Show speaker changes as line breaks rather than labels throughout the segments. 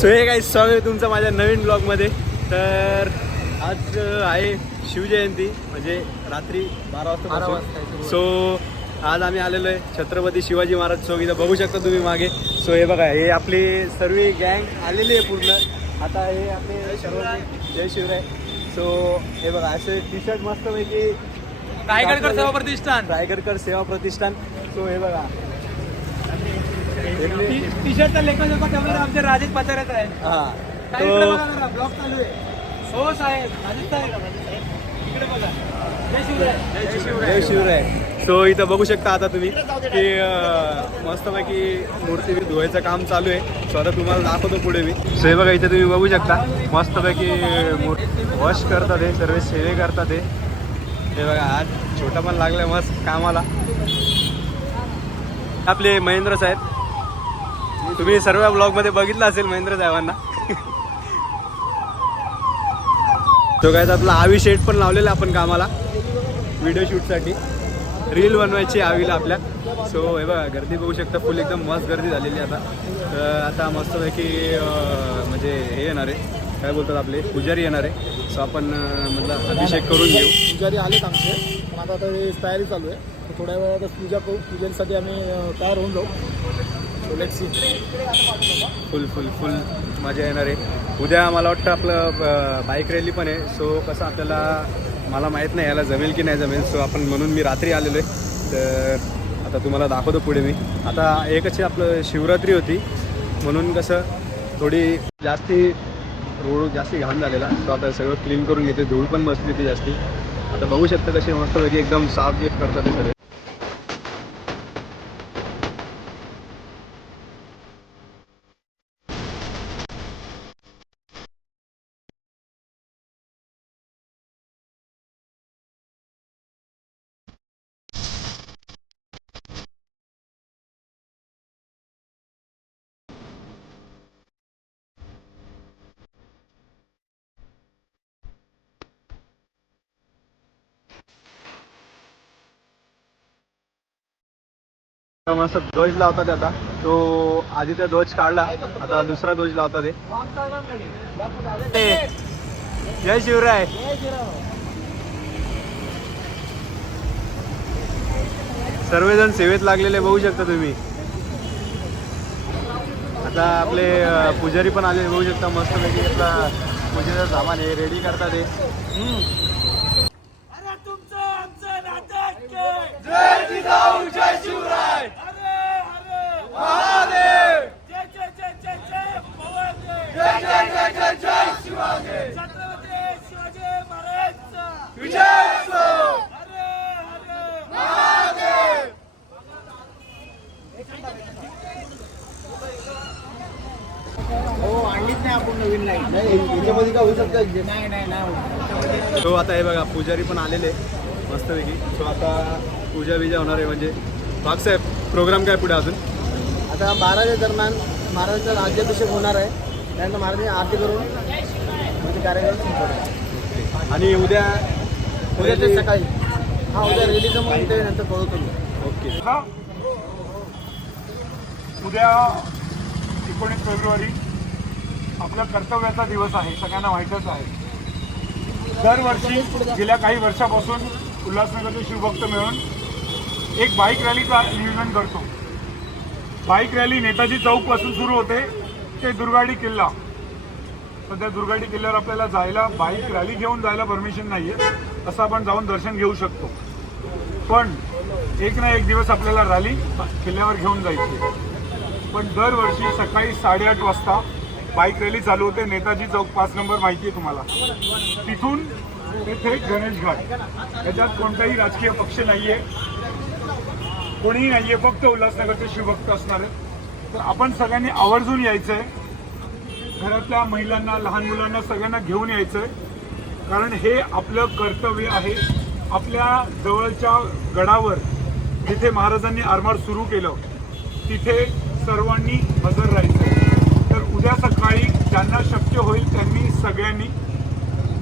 So हे काही स्वागत आहे तुमचं माझ्या नवीन ब्लॉगमध्ये तर आज आहे शिवजयंती म्हणजे रात्री बारा
बारा
वाजता सो आज आम्ही आलेलो आहे छत्रपती शिवाजी महाराज चौक इथं. बघू शकता तुम्ही मागे. सो हे बघा हे आपली सर्व गँग आलेली आहे पूर्ण. आता हे आपले सर्व जय शिवराय. सो हे बघा असे टी शर्ट मस्तपैकी
रायगडकर सेवा प्रतिष्ठान.
रायगडकर सेवा प्रतिष्ठान. सो हे बघा.
टी शर्टचा लेखन राजेश आहे.
हा.
काय इकडे
तो
बघा जरा, ब्लॉग चालू आहे. हो साहेब राजेश साहेब राजेश साहेब. इकडे बघा. जय शिवराय. जय शिवराय.
जय शिवराय. सो इथं बघू शकता आता तुम्ही की अं, मस्तपैकी मूर्ती बी धुवायचं काम चालू आहे. सो आता तुम्हाला दाखवतो पुढे मी सो हे बघा इथं तुम्ही बघू शकता. मस्तपैकी मूर्ती वॉश करतात हे सर्व सेवे करतात हे. हे बघा आज छोटा पण लागलाय मस्त कामाला. आपले महेंद्र साहेब. तुम्ही सर्व ब्लॉगमध्ये बघितलं असेल महेंद्र साहेबांना. तो काय आपला आवी शेट पण लावलेला आपण कामाला व्हिडिओ शूटसाठी रील बनवायची आवीला आपल्या. सो हे बघा गर्दी बघू शकता फुल एकदम मस्त गर्दी झालेली आहे आता. तर आता मस्तपैकी म्हणजे हे येणार आहे. काय बोलतात आपले? पुजारी येणार आहे. सो आपण म्हटलं अभिषेक करून घेऊ.
पुजारी आलेत आमचे. पण आता तयारी चालू आहे. थोड्या वेळातच पूजा करू. पूजेसाठी आम्ही तयार होऊन जाऊ.
फुल फुल फुल मजा येणार आहे. उद्या मला वाटतं आपलं बाईक रॅली पण आहे. सो कसं आपल्याला मला माहीत नाही याला जमेल की नाही जमेल. सो आपण म्हणून मी रात्री आलेलो आहे. तर आता तुम्हाला दाखवतो पुढे मी. आता एकच आपलं शिवरात्री होती. म्हणून कसं थोडी जास्ती रोड जास्ती घाण झालेला. सो आता सगळं क्लीन करून घेते. धूळ पण बसली होती जास्ती. आता बघू शकता कशी मस्तपैकी एकदम साफ गिफ्ट करतात सगळे. मस्त ध्वज लावतात आता. तो आधी त्या ध्वज काढला आता दुसरा ध्वज लावतात ते जय शिवराय. सर्वजण सेवेत लागलेले बघू शकता तुम्ही. आता आपले पुजारी पण आले बघू शकता. मस्त पैकी आपला पूजेचं सामान हे रेडी करतात हे. हम्म
आणलीच नाही आपण नवीन लाइट याच्यामध्ये काय होऊ शकतं नाही नाही नाही
तो आता हे बघा पुजारी पण आलेले मस्तपैकी. सो आता पूजा बिजा होणार आहे म्हणजे बागसाहेब प्रोग्राम काय पुढे अजून?
आता बाराच्या दरम्यान महाराजांचा राज्याभिषेक होणार आहे. त्यानंतर महाराजांनी आरती करून म्हणजे कार्यक्रम.
आणि उद्या
उद्या ते सकाळी. हा उद्या रेलीचं मग ते नंतर कळवतो मी
ओके.
उद्या एकोणीस फेब्रुवारी आपल्या कर्तव्याचा दिवस आहे सगळ्यांना माहीतच आहे. दरवर्षी गेल्या काही वर्षापासून उल्हासनगरचे शिवभक्त मिळून एक बाईक रॅलीचा नियोजन करतो. बाईक रॅली नेताजी चौकपासून सुरू होते ते दुर्गाडी किल्ला. सध्या दुर्गाडी किल्ल्यावर आपल्याला जायला बाईक रॅली घेऊन जायला परमिशन नाही आहे असं आपण जाऊन दर्शन घेऊ शकतो. पण एक ना एक दिवस आपल्याला रॅली किल्ल्यावर घेऊन जायची पण दरवर्षी सकाळी साडेआठ वाजता बाईक रॅली चालू होते. नेताजी चौक पाच नंबर माहिती आहे तुम्हाला. तिथून ते थेट गणेश घाट. याच्यात कोणताही राजकीय पक्ष नाहीये. कोणीही नाहीये. फक्त उल्हासनगरचे शिवभक्त असणार आहेत. तर आपण सगळ्यांनी आवर्जून यायचंय. घरातल्या महिलांना लहान मुलांना सगळ्यांना घेऊन यायचंय. कारण हे आपलं कर्तव्य आहे. आपल्या जवळच्या गडावर जिथे महाराजांनी आरमार सुरू केलं तिथे सर्वांनी हजर राहायचं. उद्या सकाळी ज्यांना शक्य होईल त्यांनी सगळ्यांनी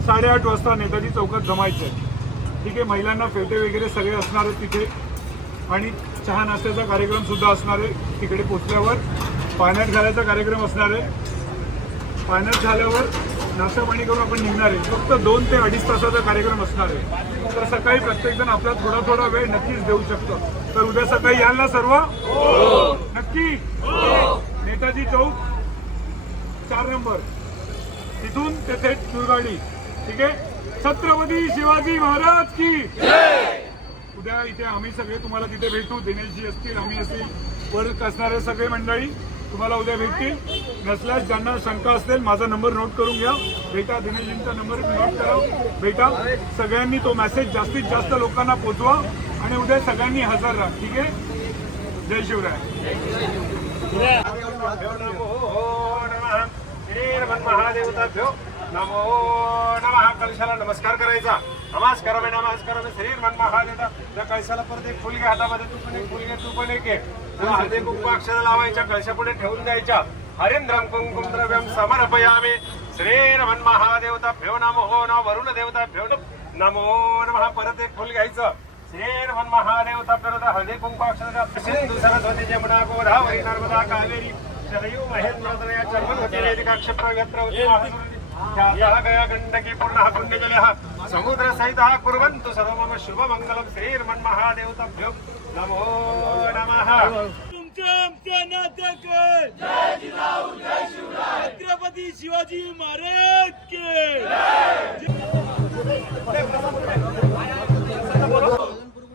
साडेआठ वाजता नेताजी चौकात जमायचं आहे. ठीक आहे महिलांना फेटे वगैरे सगळे असणार आहेत तिथे. आणि चहा नाश्त्याचा कार्यक्रम सुद्धा असणार आहे तिकडे पोचल्यावर. पाण्यात घालायचा कार्यक्रम असणार आहे. पाण्यात झाल्यावर नाश्ता पाणी करून आपण निघणार आहे. फक्त दोन ते अडीच तासाचा कार्यक्रम असणार आहे. तर सकाळी प्रत्येकजण आपला थोडा थोडा वेळ नक्कीच देऊ शकतो. तर उद्या सकाळी याल ना सर्व? हो. नक्की? हो. नेताजी चौक चार नंबर. तिथून ते थेट शिवगाडी ठीक आहे? छत्रपती शिवाजी महाराज की. उद्या इथे आम्ही सगळे तुम्हाला तिथे भेटू. दिनेशजी असतील आम्ही असतील वर असणारे सगळे मंडळी तुम्हाला उद्या भेटतील. नसल्यास ज्यांना शंका असेल माझा नंबर नोट करून घ्या. भेटा दिनेशजींचा नंबर नोट करा. भेटा. सगळ्यांनी तो मेसेज जास्तीत जास्त लोकांना पोचवा आणि उद्या सगळ्यांनी हजर राहा. ठीक आहे? जय शिवराय.
महादेवताभ्यो नमो नमः. कलशाला नमस्कार करायचा. नमस्कार बे नमस्कार मी श्री मन महादेवता त्या कळशाला परत एक फुल घे हातामध्ये तू पण एक फुल घे तू पण एक घे तुला हळदी कुंकू अक्षर लावायच्या कळशापुढे ठेवून द्यायच्या. हरिंद्रम कुंकुम द्रव्यम समर्पयामे. श्री रमण महादेवता भ्यो नमो नम. वरुण देवता भ्यो नमो नमः. परत एक फुल घ्यायचं. श्री रमण महादेवता परत हळदी कुंकू अक्षर सिंधू सरस्वती जमुना गोदावरी नर्मदा कावेरी. शरयू महेंद्र चर्मवती वेदिका क्षिप्रव्यत्रवती ह्या गया गंडकी पूर्ण कुंडजल समुद्र सहित कुर्वन्तु सर्व मम शुभ मंगलम नमो नमः
तुमच्या आमच्या नात्याकडे. छत्रपती शिवाजी महाराज के.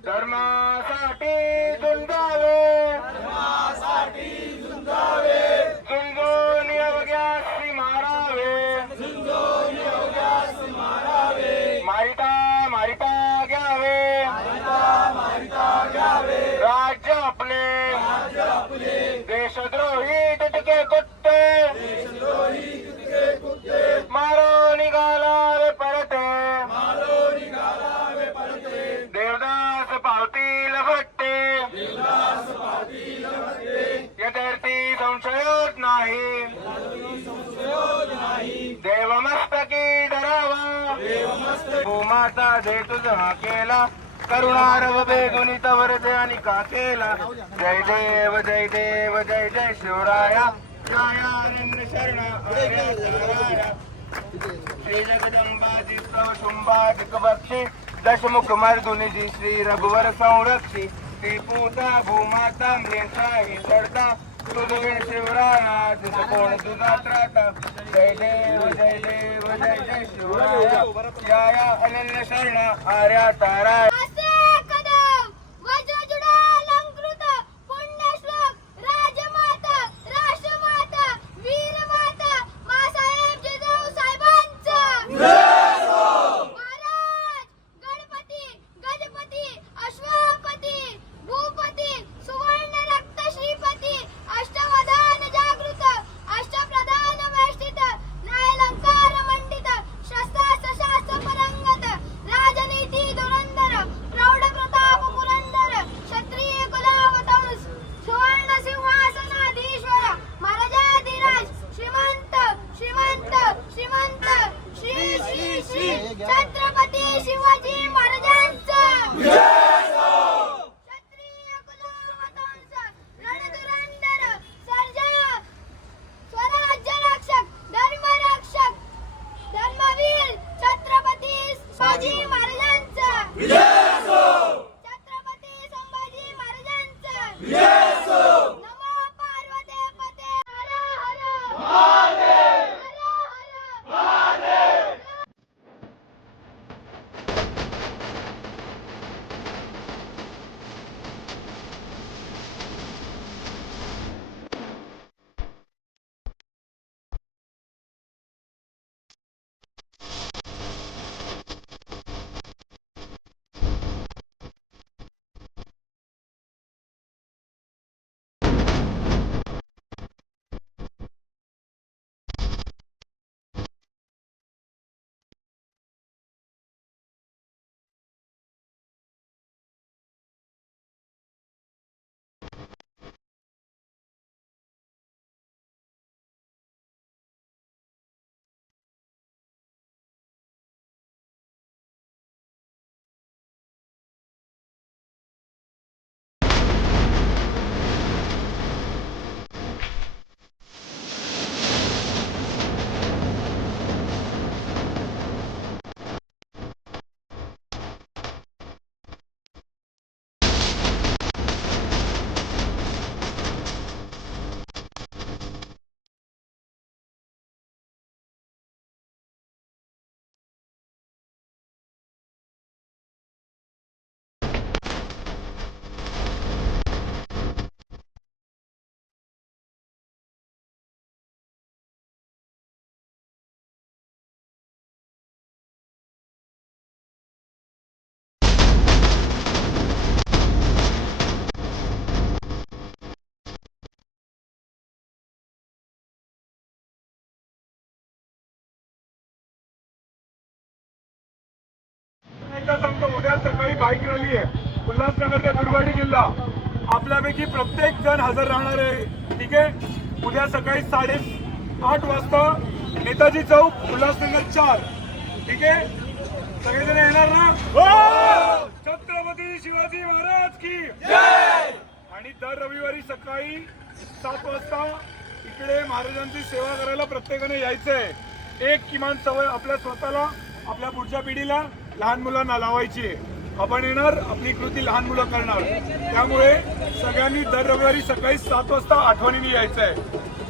धर्मासाठी भूमाता दे तुझा केला करुणारव बेगुनी तवर दे आणि का केला जय देव जय देव जय जय शिवराया. जयानंद शरण श्री जगदंबा जिस्तव शुंभा दिक्बक्षी दशमुख मर्दुनी जी श्री रघुवर संरक्षी. ती पूता भूमाता मृषाही चढता तुझे शिवराया तिथ कोण तुझा त्राता जय देव जय देव जय जय शिवराया. जया अनन्य शरणा आर्या तारा
उद्या सकाळी बाईक रॅली आहे. उल्हासनगर ते दुर्गाडी जिल्हा आपल्यापैकी प्रत्येक जण हजर राहणार आहे. ठीक आहे? उद्या सकाळी साडे आठ वाजता नेताजी चौक उल्हासनगर चार. ठीक आहे? सगळेजण येणार ना? हो! छत्रपती शिवाजी महाराज की आणि दर रविवारी सकाळी सात वाजता इकडे महाराजांची सेवा करायला प्रत्येकाने यायचंय. एक किमान सवय आपल्या स्वतःला आपल्या पुढच्या पिढीला. लहान मुलांना लावायची. आहे आपण येणार आपली कृती लहान मुलं करणार. त्यामुळे सगळ्यांनी दर रविवारी सकाळी सात वाजता आठवणीने यायचंय.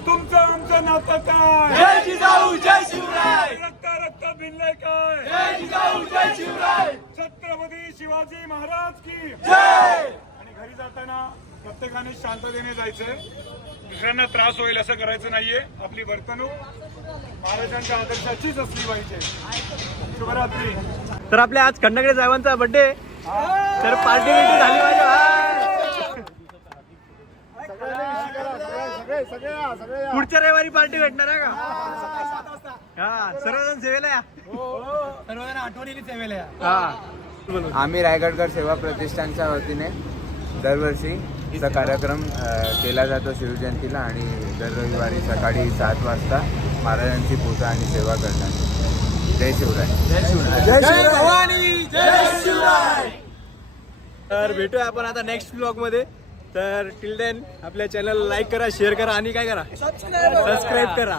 तुमचं आमचं नातं काय?
जय जिजाऊ जय शिवराय!
रक्त रक्त भिनलंय काय?
जय जिजाऊ जय शिवराय!
छत्रपती शिवाजी महाराज की.
जय!
आणि घरी जाताना प्रत्येकाने शांततेने जायचंय. दुसऱ्यांना त्रास होईल असं करायचं नाहीये. आपली वर्तणूक महाराजांच्या आदर्शाचीच असली पाहिजे. शुभरात्री.
तर आपल्या आज खंडकडे साहेबांचा बर्थडे तर पार्टी बिर्टी झाली पाहिजे. पुढच्या रविवारी पार्टी भेटणार आहे का? हा सर्वजण सेवेला या.
सर्वजण आठवणीने सेवेला या.
हा.
आम्ही रायगडकर सेवा प्रतिष्ठानच्या वतीने दरवर्षी चा कार्यक्रम केला जातो शिवजयंतीला आणि दर रविवारी सकाळी सात वाजता महाराजांची पूजा आणि सेवा करतात. जय शिवराय.
जय भवानी. जय शिवराय.
तर भेटूया आपण आता नेक्स्ट ब्लॉगमध्ये. तर टिल देन आपल्या चॅनल लाईक करा शेअर करा आणि काय करा? सबस्क्राईब करा.